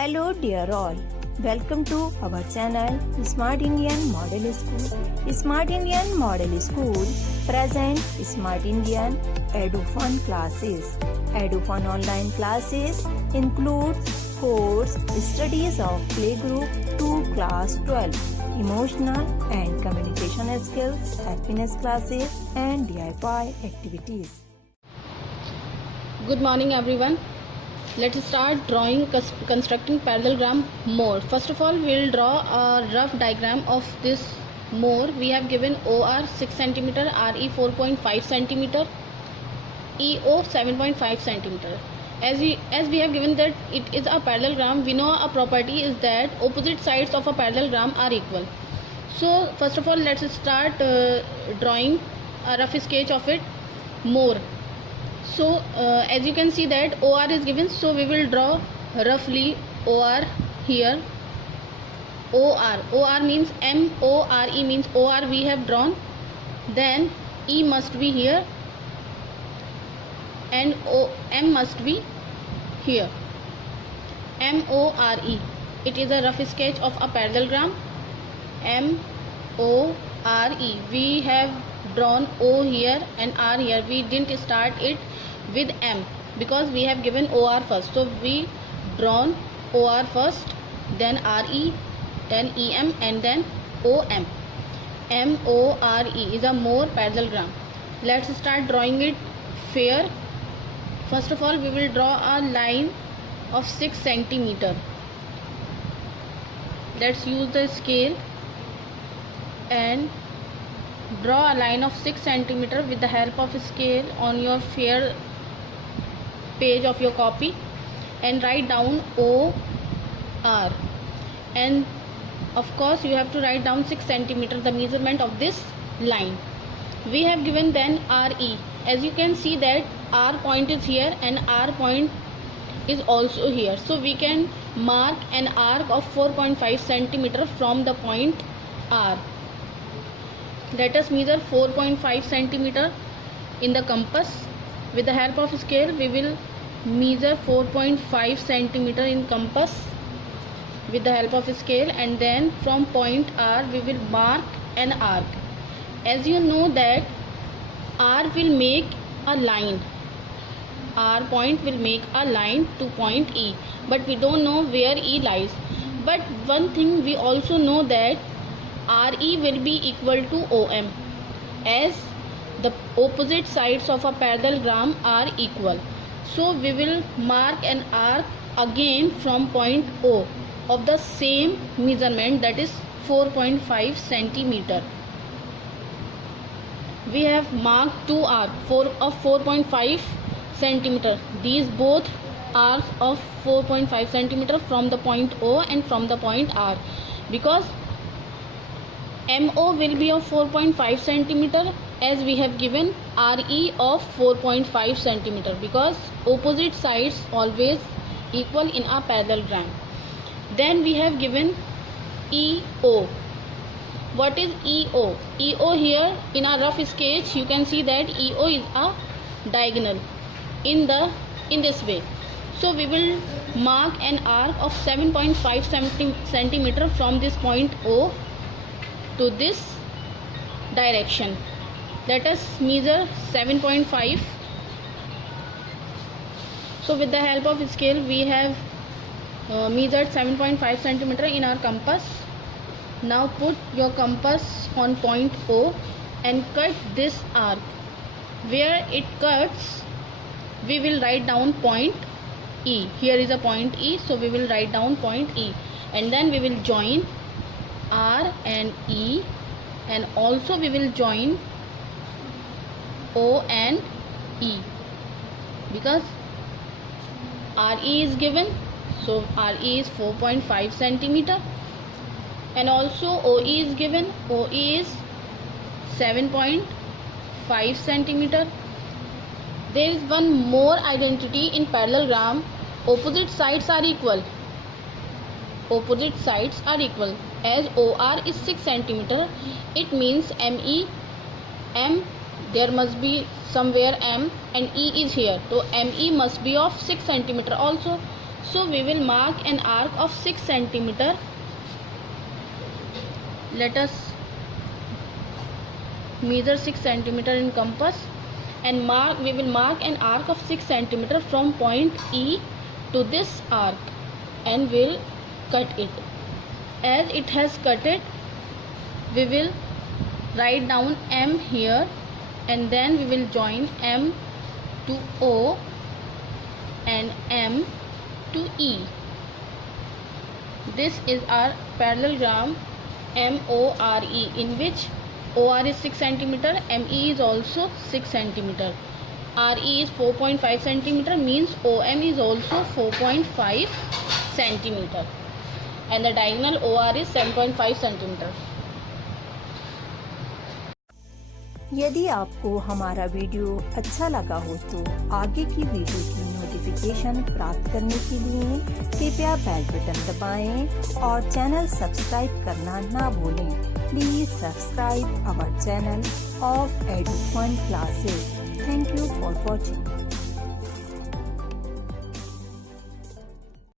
Hello dear all, welcome to our channel Smart Indian Model School. Smart Indian Model School present Smart Indian EduFun classes. EduFun online classes includes course studies of playgroup to class 12, emotional and communication skills, happiness classes and DIY activities. Good morning everyone. Let's start drawing constructing parallelogram more. First of all, we'll draw a rough diagram of this more. We have given OR 6 cm, RE 4.5 cm, EO 7.5 cm. As we have given that it is a parallelogram, we know a property is that opposite sides of a parallelogram are equal. So first of all, let's start drawing a rough sketch of it more. So as you can see that OR is given, so we will draw roughly OR here. OR means MORE means OR we have drawn, then E must be here and M must be here. MORE, it is a rough sketch of a parallelogram. MORE, we have drawn O here and R here. We didn't start it with M because we have given OR first, so we drawn OR first, then RE, then EM and then OM. MORE is a more parallelogram. Let's start drawing it fair. First of all, we will draw a line of 6 cm. Let's use the scale and draw a line of 6 cm with the help of a scale on your fair page of your copy and write down OR, and of course you have to write down 6 cm the measurement of this line. We have given then RE. As you can see that R point is here and R point is also here, so we can mark an arc of 4.5 cm from the point R. Let us measure 4.5 cm in the compass. With the help of scale, we will measure 4.5 cm in compass with the help of scale, and then from point R we will mark an arc. As you know that R will make a line, R point will make a line to point E, but we don't know where E lies. But one thing we also know that RE will be equal to OM, as the opposite sides of a parallelogram are equal. So we will mark an arc again from point O of the same measurement, that is 4.5 cm. We have marked two arcs of 4.5 cm. These both arcs of 4.5 cm from the point O and from the point R, because MO will be of 4.5 cm as we have given RE of 4.5 cm, because opposite sides always equal in a parallelogram. Then we have given EO. What is EO? EO here in a rough sketch you can see that EO is a diagonal in this way. So we will mark an arc of 7.5 cm from this point O to this direction. Let us measure 7.5. So with the help of scale we have measured 7.5 cm in our compass. Now put your compass on point O and cut this arc. Where it cuts, we will write down point E. Here is a point E, so we will write down point E, and then we will join R and E, and also we will join O and E, because RE is given, so RE is 4.5 cm, and also OE is given, OE is 7.5 cm. There is one more identity in parallelogram: opposite sides are equal. Opposite sides are equal. As OR is 6 cm, it means M, there must be somewhere M, and E is here, so ME must be of 6 cm also. So we will mark an arc of 6 centimeter. Let us measure 6 centimeter in compass and we will mark an arc of 6 centimeter from point E to this arc and will cut it. As it has cut it, we will write down M here and then we will join M to O and M to E. This is our parallelogram MORE, in which OR is 6 centimeter, ME is also 6 centimeter. RE is 4.5 centimeter, means OM is also 4.5 centimeter. And the diagonal OR is 7.5 centimeter. यदि आपको हमारा video अच्छा लगा हो तो आगे की video की नोटिफिकेशन प्राप्त करने के लिए कृपया बेल बटन दबाएं और चैनल सब्सक्राइब करना ना भूलें। Please subscribe our channel of Edufun classes. Thank you for watching.